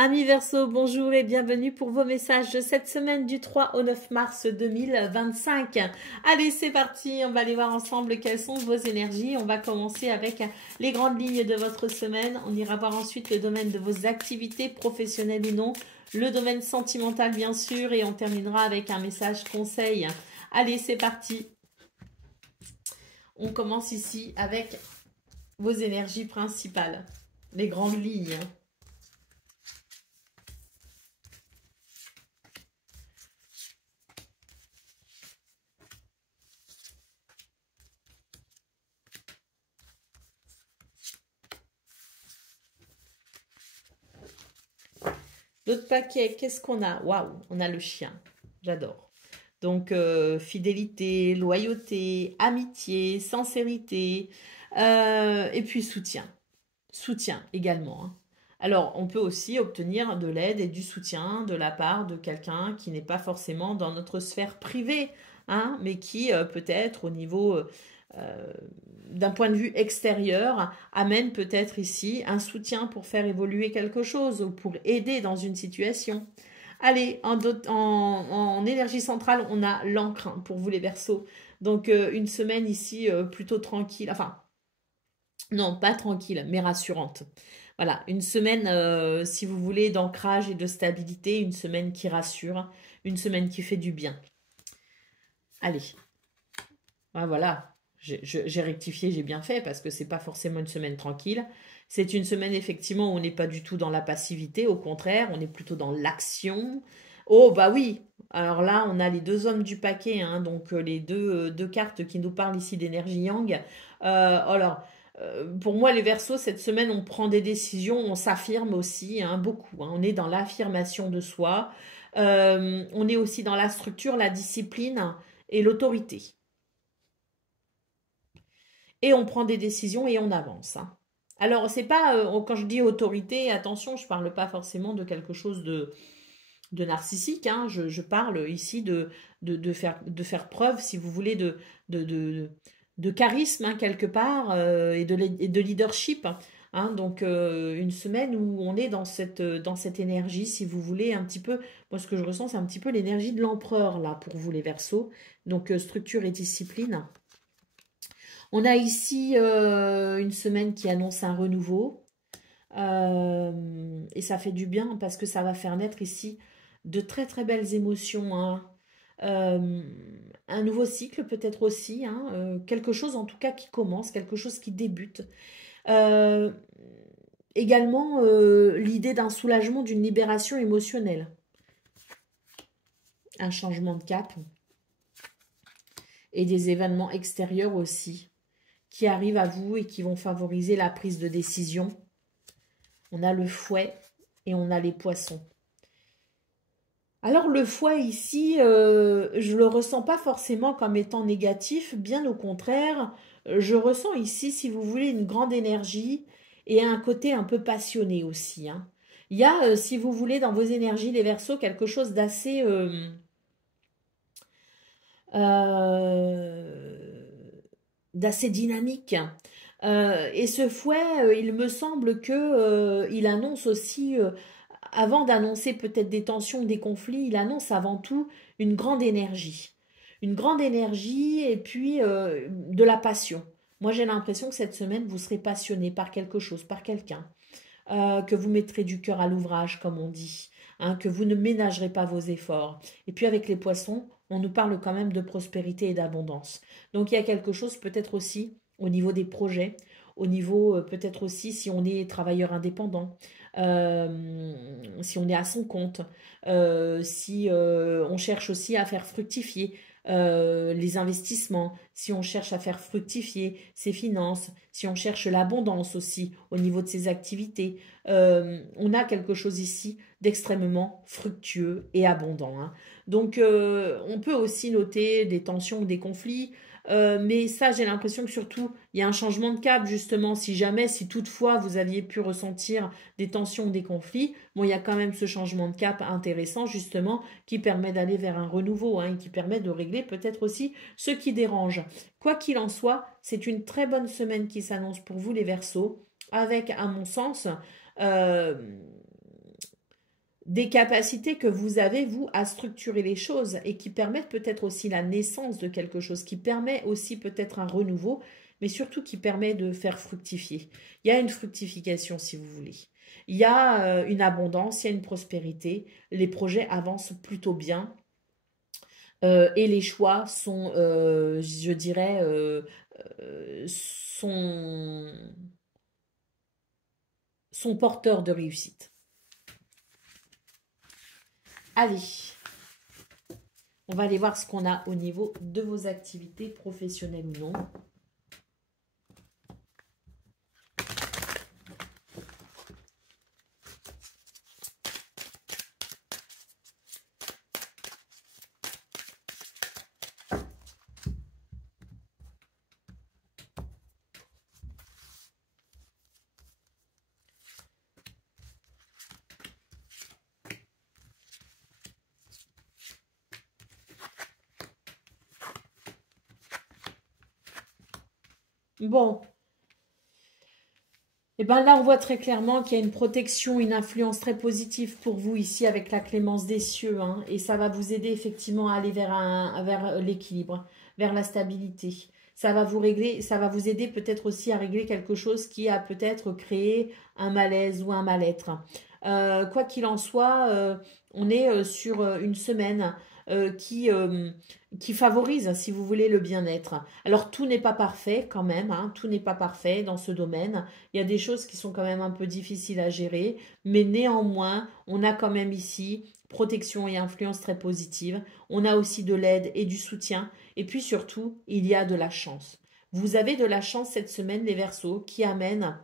Amis Verseau, bonjour et bienvenue pour vos messages de cette semaine du 3 au 9 mars 2025. Allez, c'est parti, on va aller voir ensemble quelles sont vos énergies. On va commencer avec les grandes lignes de votre semaine. On ira voir ensuite le domaine de vos activités professionnelles ou non, le domaine sentimental bien sûr, et on terminera avec un message conseil. Allez, c'est parti. On commence ici avec vos énergies principales, les grandes lignes. L'autre paquet, qu'est-ce qu'on a? Waouh, on a le chien. J'adore. Donc, fidélité, loyauté, amitié, sincérité, et puis soutien. Soutien également, hein. Alors, on peut aussi obtenir de l'aide et du soutien de la part de quelqu'un qui n'est pas forcément dans notre sphère privée, hein, mais qui peut-être au niveau euh, d'un point de vue extérieur amène peut-être ici un soutien pour faire évoluer quelque chose ou pour aider dans une situation. Allez, en énergie centrale, on a l'encre hein, pour vous les Verseaux. Donc une semaine ici plutôt tranquille, enfin non, pas tranquille, mais rassurante. Voilà, une semaine, si vous voulez, d'ancrage et de stabilité, une semaine qui rassure, une semaine qui fait du bien. Allez, ah, voilà, j'ai rectifié, j'ai bien fait, parce que c'est pas forcément une semaine tranquille. C'est une semaine, effectivement, où on n'est pas du tout dans la passivité, au contraire, on est plutôt dans l'action. Oh, bah oui, alors là, on a les deux hommes du paquet, hein, donc les deux cartes qui nous parlent ici d'énergie yang. Alors, pour moi, les Verseaux, cette semaine, on prend des décisions, on s'affirme aussi, hein, beaucoup, hein. On est dans l'affirmation de soi. On est aussi dans la structure, la discipline et l'autorité. Et on prend des décisions et on avance, hein. Alors, c'est pas, quand je dis autorité, attention, je parle pas forcément de quelque chose de narcissique, hein. Je parle ici de faire preuve, si vous voulez, de, de, de charisme, hein, quelque part, et de leadership, hein. Donc, une semaine où on est dans cette énergie, si vous voulez, un petit peu, moi, ce que je ressens, c'est un petit peu l'énergie de l'empereur, là, pour vous, les Verseaux. Donc, structure et discipline. On a ici une semaine qui annonce un renouveau. Et ça fait du bien parce que ça va faire naître ici de très très belles émotions, hein. Euh, un nouveau cycle peut-être aussi, hein, quelque chose en tout cas qui commence, quelque chose qui débute. Euh, également l'idée d'un soulagement, d'une libération émotionnelle, un changement de cap et des événements extérieurs aussi qui arrivent à vous et qui vont favoriser la prise de décision. On a le fouet et on a les poissons. Alors le fouet ici, je le ressens pas forcément comme étant négatif, bien au contraire, je ressens ici, si vous voulez, une grande énergie et un côté un peu passionné aussi, hein. Il y a, si vous voulez, dans vos énergies, les Verseaux, quelque chose d'assez euh, d'assez dynamique. Et ce fouet, il me semble que il annonce aussi, avant d'annoncer peut-être des tensions ou des conflits, il annonce avant tout une grande énergie. Une grande énergie et puis de la passion. Moi, j'ai l'impression que cette semaine, vous serez passionné par quelque chose, par quelqu'un, que vous mettrez du cœur à l'ouvrage, comme on dit, hein, que vous ne ménagerez pas vos efforts. Et puis avec les poissons, on nous parle quand même de prospérité et d'abondance. Donc il y a quelque chose peut-être aussi au niveau des projets, au niveau peut-être aussi si on est travailleur indépendant, si on est à son compte, si on cherche aussi à faire fructifier les investissements, si on cherche à faire fructifier ses finances, si on cherche l'abondance aussi au niveau de ses activités, on a quelque chose ici d'extrêmement fructueux et abondant, hein. Donc on peut aussi noter des tensions ou des conflits, mais ça j'ai l'impression que surtout il y a un changement de cap justement si jamais, si toutefois vous aviez pu ressentir des tensions ou des conflits, bon il y a quand même ce changement de cap intéressant justement qui permet d'aller vers un renouveau, hein, et qui permet de régler peut-être aussi ce qui dérange. Quoi qu'il en soit, c'est une très bonne semaine qui s'annonce pour vous les Verseaux, avec à mon sens euh, des capacités que vous avez, vous, à structurer les choses et qui permettent peut-être aussi la naissance de quelque chose, qui permet aussi peut-être un renouveau, mais surtout qui permet de faire fructifier. Il y a une fructification, si vous voulez. Il y a une abondance, il y a une prospérité. Les projets avancent plutôt bien. Et les choix sont, je dirais, sont porteurs de réussite. Allez, on va aller voir ce qu'on a au niveau de vos activités professionnelles ou non. Bon, et bien là, on voit très clairement qu'il y a une protection, une influence très positive pour vous ici avec la clémence des cieux. Hein, et ça va vous aider effectivement à aller vers l'équilibre, vers la stabilité. Ça va vous régler, ça va vous aider peut-être aussi à régler quelque chose qui a peut-être créé un malaise ou un mal-être. Quoi qu'il en soit, on est sur une semaine euh, qui, euh, qui favorise, si vous voulez, le bien-être. Alors tout n'est pas parfait quand même, hein, tout n'est pas parfait dans ce domaine. Il y a des choses qui sont quand même un peu difficiles à gérer, mais néanmoins, on a quand même ici protection et influence très positive. On a aussi de l'aide et du soutien. Et puis surtout, il y a de la chance. Vous avez de la chance cette semaine, les Verseaux, qui amène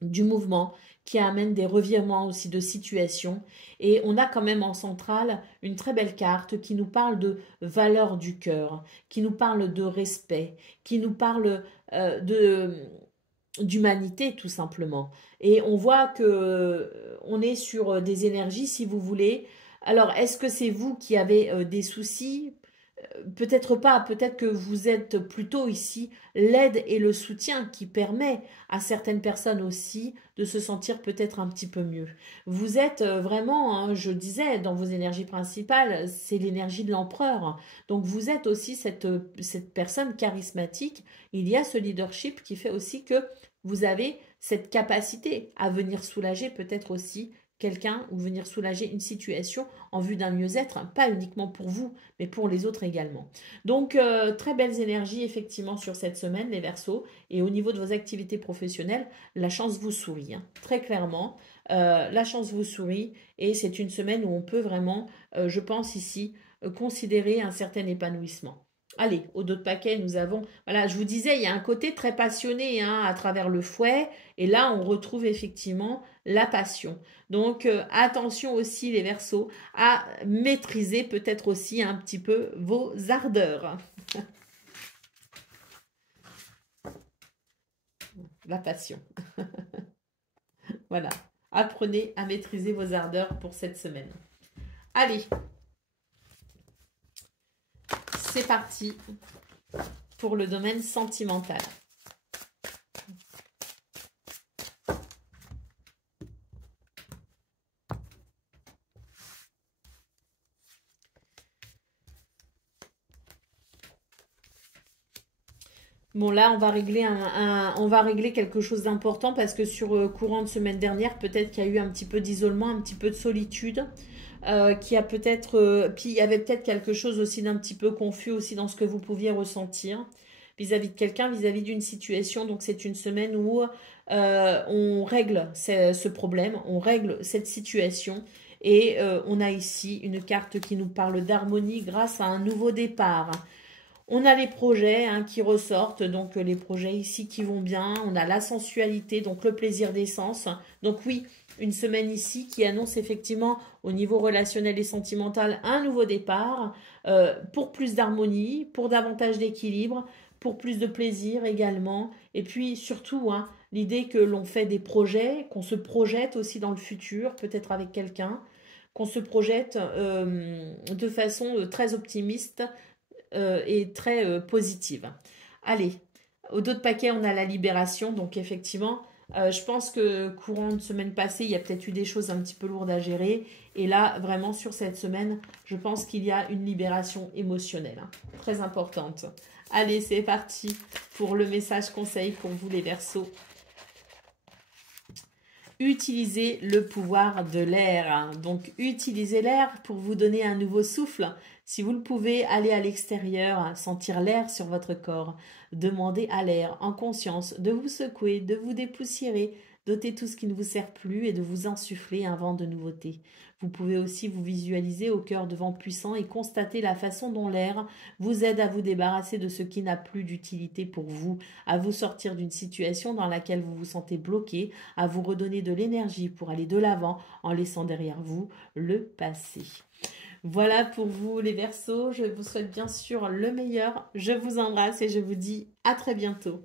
du mouvement, qui amène des revirements aussi de situation. Et on a quand même en centrale une très belle carte qui nous parle de valeur du cœur, qui nous parle de respect, qui nous parle de d'humanité tout simplement. Et on voit que on est sur des énergies, si vous voulez. Alors, est-ce que c'est vous qui avez des soucis? Peut-être pas, peut-être que vous êtes plutôt ici l'aide et le soutien qui permet à certaines personnes aussi de se sentir peut-être un petit peu mieux. Vous êtes vraiment, hein, je disais, dans vos énergies principales, c'est l'énergie de l'empereur. Donc vous êtes aussi cette personne charismatique. Il y a ce leadership qui fait aussi que vous avez cette capacité à venir soulager peut-être aussi quelqu'un ou venir soulager une situation en vue d'un mieux-être, hein, pas uniquement pour vous, mais pour les autres également. Donc, très belles énergies effectivement sur cette semaine, les Verseaux. Et au niveau de vos activités professionnelles, la chance vous sourit, hein, très clairement. La chance vous sourit et c'est une semaine où on peut vraiment, je pense ici, considérer un certain épanouissement. Allez, au dos de paquet, nous avons, voilà, je vous disais, il y a un côté très passionné hein, à travers le fouet, et là, on retrouve effectivement la passion. Donc, attention aussi, les Verseaux, à maîtriser peut-être aussi un petit peu vos ardeurs. La passion. Voilà. Apprenez à maîtriser vos ardeurs pour cette semaine. Allez, c'est parti pour le domaine sentimental. Bon, là, on va régler quelque chose d'important parce que sur courant de semaine dernière, peut-être qu'il y a eu un petit peu d'isolement, un petit peu de solitude, qui a peut-être, puis il y avait peut-être quelque chose aussi d'un petit peu confus aussi dans ce que vous pouviez ressentir vis-à-vis de quelqu'un, vis-à-vis d'une situation. Donc, c'est une semaine où on règle ce problème, on règle cette situation. Et on a ici une carte qui nous parle d'harmonie grâce à un nouveau départ. On a les projets hein, qui ressortent, donc les projets ici qui vont bien. On a la sensualité, donc le plaisir des sens. Donc oui, une semaine ici qui annonce effectivement au niveau relationnel et sentimental un nouveau départ pour plus d'harmonie, pour davantage d'équilibre, pour plus de plaisir également. Et puis surtout, hein, l'idée que l'on fait des projets, qu'on se projette aussi dans le futur, peut-être avec quelqu'un, qu'on se projette de façon très optimiste et très positive. Allez, au dos de paquet, on a la libération. Donc effectivement, Je pense que courant de semaine passée, il y a peut-être eu des choses un petit peu lourdes à gérer. Et là, vraiment, sur cette semaine, je pense qu'il y a une libération émotionnelle, hein, très importante. Allez, c'est parti pour le message conseil pour vous les Verseaux. Utilisez le pouvoir de l'air. Donc, utilisez l'air pour vous donner un nouveau souffle. Si vous le pouvez, allez à l'extérieur, sentir l'air sur votre corps. Demandez à l'air, en conscience, de vous secouer, de vous dépoussiérer, d'ôter tout ce qui ne vous sert plus et de vous insuffler un vent de nouveauté. Vous pouvez aussi vous visualiser au cœur de vents puissants et constater la façon dont l'air vous aide à vous débarrasser de ce qui n'a plus d'utilité pour vous, à vous sortir d'une situation dans laquelle vous vous sentez bloqué, à vous redonner de l'énergie pour aller de l'avant en laissant derrière vous le passé. Voilà pour vous les Verseaux, je vous souhaite bien sûr le meilleur, je vous embrasse et je vous dis à très bientôt.